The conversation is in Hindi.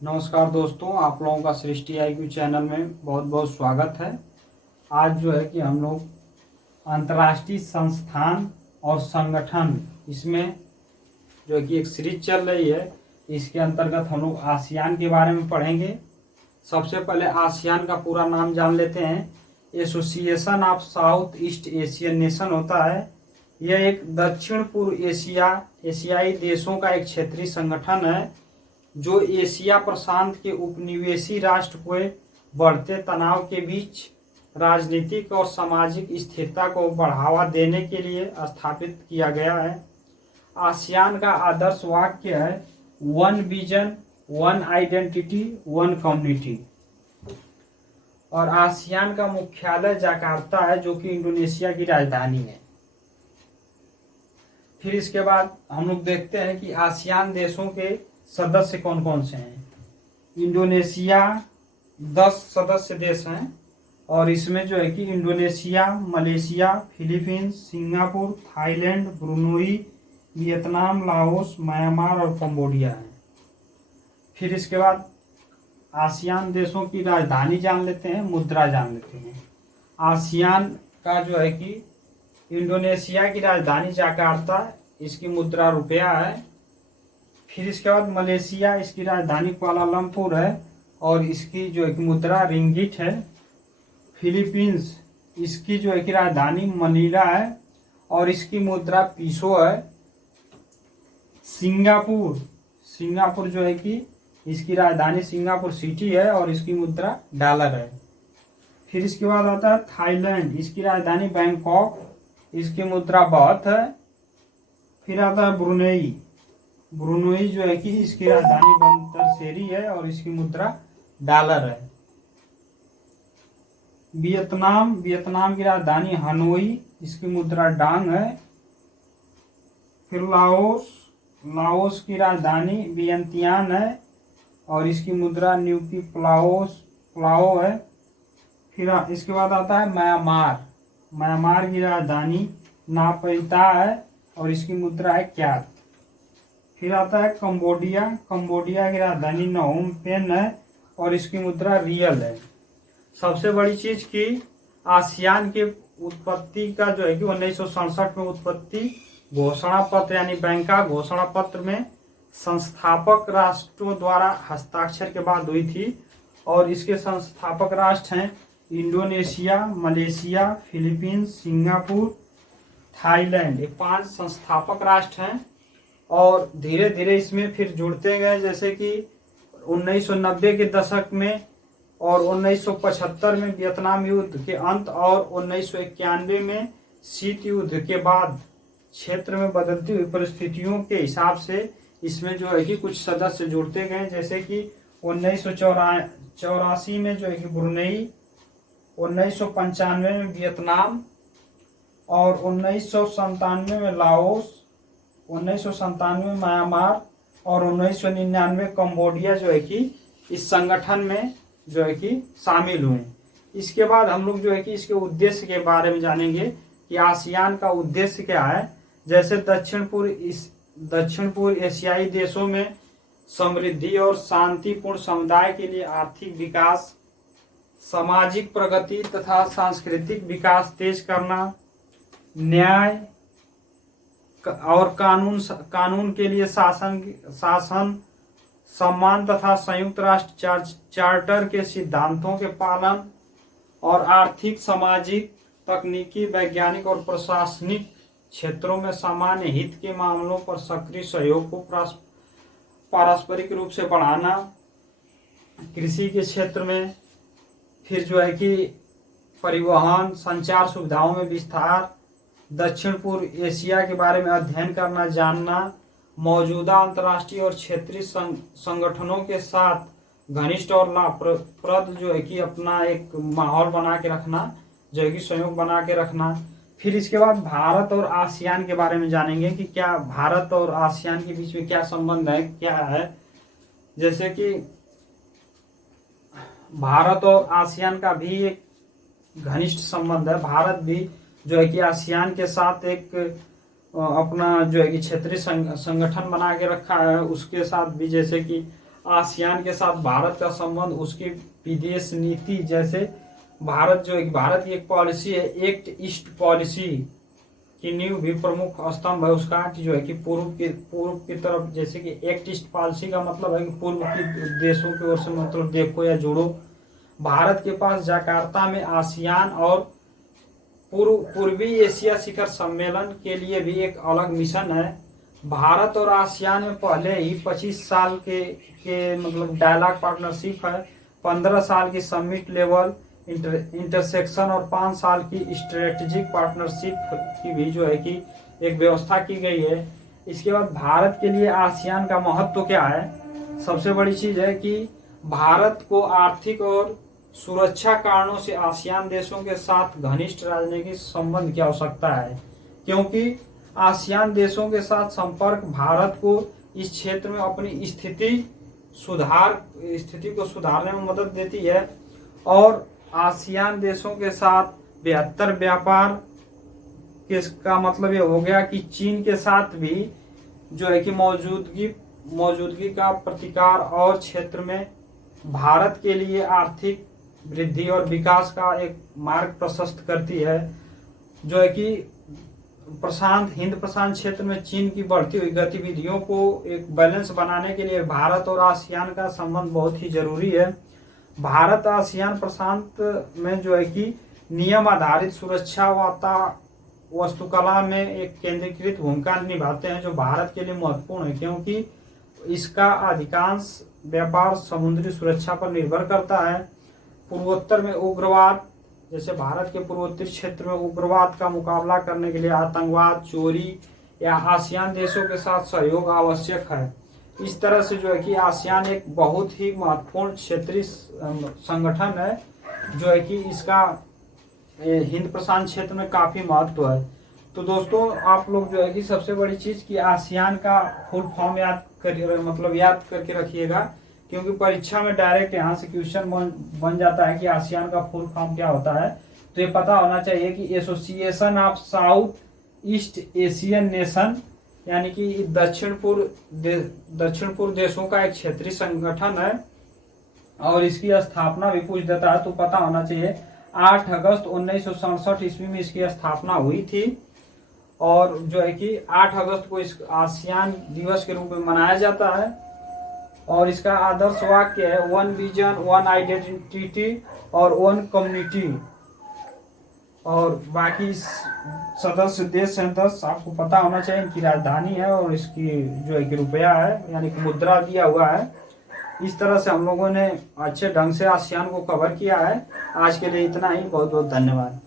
नमस्कार दोस्तों, आप लोगों का सृष्टि IQ चैनल में बहुत बहुत स्वागत है। आज जो है कि हम लोग अंतर्राष्ट्रीय संस्थान और संगठन, इसमें जो है कि एक सीरीज चल रही है, इसके अंतर्गत हम लोग आसियान के बारे में पढ़ेंगे। सबसे पहले आसियान का पूरा नाम जान लेते हैं। Association of south east Asian nation होता है। यह एक दक्षिण पूर्व एशियाई देशों का एक क्षेत्रीय संगठन है जो एशिया प्रशांत के उपनिवेशी राष्ट्र को बढ़ते तनाव के बीच राजनीतिक और सामाजिक स्थिरता को बढ़ावा देने के लिए स्थापित किया गया है। आसियान का आदर्श वाक्य है one vision, one identity, one community. और आसियान का मुख्यालय जकार्ता है, जो कि इंडोनेशिया की राजधानी है। फिर इसके बाद हम लोग देखते हैं कि आसियान देशों के सदस्य कौन कौन से हैं। इंडोनेशिया 10 सदस्य देश हैं, और इसमें जो है कि Indonesia, Malaysia, Philippines, Singapore, Thailand, Brunei, Vietnam, Laos, Myanmar और कंबोडिया है। फिर इसके बाद आसियान देशों की राजधानी जान लेते हैं, मुद्रा जान लेते हैं। आसियान का जो है कि इंडोनेशिया की राजधानी जकार्ता, इसकी मुद्रा रुपया है। फिर इसके बाद मलेशिया, इसकी राजधानी कुआलालंपुर है और इसकी जो है कि मुद्रा रिंगिट है। फिलीपींस, इसकी जो है कि राजधानी मनीला है और इसकी मुद्रा पीसो है। सिंगापुर जो है कि इसकी राजधानी सिंगापुर सिटी है और इसकी मुद्रा डॉलर है। फिर इसके बाद आता है थाईलैंड, इसकी राजधानी बैंकॉक, इसकी मुद्रा बाथ है। फिर आता है ब्रुनोई जो है कि इसकी राजधानी बंदरसेरी है और इसकी मुद्रा डॉलर है। वियतनाम की राजधानी हनोई, इसकी मुद्रा डांग है। फिर लाओस की राजधानी वियंतियान है और इसकी मुद्रा न्यूकी प्लाओ है। फिर इसके बाद आता है म्यांमार की राजधानी नापैता है और इसकी मुद्रा है क्यात। फिर आता है कंबोडिया की राजधानी नोम पेन है और इसकी मुद्रा रियल है। सबसे बड़ी चीज की आसियान के उत्पत्ति का जो है कि 1967 में उत्पत्ति घोषणा पत्र यानी बैंकॉक घोषणा पत्र में संस्थापक राष्ट्रों द्वारा हस्ताक्षर के बाद हुई थी। और इसके संस्थापक राष्ट्र हैं Indonesia, Malaysia, Philippines, Singapore, Thailand. ये 5 संस्थापक राष्ट्र हैं और धीरे धीरे इसमें फिर जुड़ते गए, जैसे कि 1990 के दशक में और 1975 में वियतनाम युद्ध के अंत और 1991 में शीत युद्ध के बाद क्षेत्र में बदलती हुई परिस्थितियों के हिसाब से इसमें जो है कि कुछ सदस्य जुड़ते गए, जैसे कि 1984 में जो है कि ब्रुनई, 1995 में वियतनाम और 1997 में लाओस, 1997 में म्यांमार और 1999 कंबोडिया जो है कि इस संगठन में जो है कि शामिल हुए। इसके बाद हम लोग जो है कि इसके उद्देश्य के बारे में जानेंगे कि आसियान का उद्देश्य क्या है। जैसे दक्षिण पूर्व एशियाई देशों में समृद्धि और शांतिपूर्ण समुदाय के लिए आर्थिक विकास, सामाजिक प्रगति तथा सांस्कृतिक विकास तेज करना, न्याय और कानून के लिए शासन सम्मान तथा संयुक्त राष्ट्र चार्टर के सिद्धांतों के पालन और आर्थिक, सामाजिक, तकनीकी, वैज्ञानिक और प्रशासनिक क्षेत्रों में सामान्य हित के मामलों पर सक्रिय सहयोग को पारस्परिक रूप से बढ़ाना। कृषि के क्षेत्र में फिर जो है कि परिवहन, संचार सुविधाओं में विस्तार, दक्षिण पूर्व एशिया के बारे में अध्ययन करना, जानना, मौजूदा अंतर्राष्ट्रीय और क्षेत्रीय संगठनों के साथ घनिष्ठ और लाभप्रद जो है कि अपना एक माहौल बना के रखना, जो है कि सहयोग बना के रखना। फिर इसके बाद भारत और आसियान के बारे में जानेंगे कि क्या भारत और आसियान के बीच में क्या संबंध है, क्या है। जैसे कि भारत और आसियान का भी एक घनिष्ठ संबंध है। भारत भी जो है कि आसियान के साथ एक अपना जो है कि क्षेत्रीय संगठन बना के रखा है। उसके साथ भी जैसे कि आसियान के साथ भारत का संबंध, उसकी विदेश नीति, जैसे भारत की एक पॉलिसी है एक्ट ईस्ट पॉलिसी की नींव भी प्रमुख स्तंभ है उसका, कि जो है कि पूर्व की तरफ, जैसे कि एक्ट ईस्ट पॉलिसी का मतलब है कि पूर्व की देशों की ओर से मतलब देखो या जुड़ो। भारत के पास जकार्ता में आसियान और पूर्वी एशिया शिखर सम्मेलन के लिए भी एक अलग मिशन है। भारत और आसियान में पहले ही 25 साल के मतलब डायलॉग पार्टनरशिप है, 15 साल की समिट लेवल इंटरसेक्शन और 5 साल की स्ट्रेटेजिक पार्टनरशिप की भी जो है कि एक व्यवस्था की गई है। इसके बाद भारत के लिए आसियान का महत्व क्या है? सबसे बड़ी चीज है कि भारत को आर्थिक और सुरक्षा कारणों से आसियान देशों के साथ घनिष्ठ राजनीतिक संबंध की आवश्यकता है, क्योंकि आसियान देशों के साथ संपर्क भारत को इस क्षेत्र में अपनी स्थिति को सुधारने में मदद देती है। और आसियान देशों के साथ बेहतर व्यापार का मतलब ये हो गया कि चीन के साथ भी जो है कि मौजूदगी का प्रतिकार और क्षेत्र में भारत के लिए आर्थिक वृद्धि और विकास का एक मार्ग प्रशस्त करती है। जो है कि हिंद प्रशांत क्षेत्र में चीन की बढ़ती हुई गतिविधियों को एक बैलेंस बनाने के लिए भारत और आसियान का संबंध बहुत ही जरूरी है। भारत आसियान प्रशांत में जो है कि नियम आधारित सुरक्षा वास्तुकला में एक केंद्रीकृत भूमिका निभाते हैं, जो भारत के लिए महत्वपूर्ण है, क्योंकि इसका अधिकांश व्यापार समुद्री सुरक्षा पर निर्भर करता है। पूर्वोत्तर में उग्रवाद, जैसे भारत के पूर्वोत्तरी क्षेत्र में उग्रवाद का मुकाबला करने के लिए आतंकवाद, चोरी या आसियान देशों के साथ सहयोग आवश्यक है। इस तरह से जो है कि आसियान एक बहुत ही महत्वपूर्ण क्षेत्रीय संगठन है, जो है कि इसका हिंद प्रशांत क्षेत्र में काफी महत्व है। तो दोस्तों आप लोग जो है कि सबसे बड़ी चीज कि आसियान का फुल फॉर्म याद करके रखिएगा, क्योंकि परीक्षा में डायरेक्ट यहाँ से क्वेश्चन बन जाता है कि आसियान का फुल फॉर्म क्या होता है। तो ये पता होना चाहिए कि association of south east Asian nation, यानी कि दक्षिण पूर्व देशों का एक क्षेत्रीय संगठन है, और इसकी स्थापना भी पूछ देता है तो पता होना चाहिए 8 अगस्त 1967 ईस्वी में इसकी स्थापना हुई थी। और जो है कि 8 अगस्त को इस आसियान दिवस के रूप में मनाया जाता है। और इसका आदर्श वाक्य है 1 विजन 1 आइडेंटिटी और 1 कम्युनिटी। और बाकी सदस्य देश हैं 10, आपको पता होना चाहिए। इनकी राजधानी है और इसकी जो है कि रुपया है, यानी कि मुद्रा दिया हुआ है। इस तरह से हम लोगों ने अच्छे ढंग से आसियान को कवर किया है। आज के लिए इतना ही, बहुत बहुत धन्यवाद।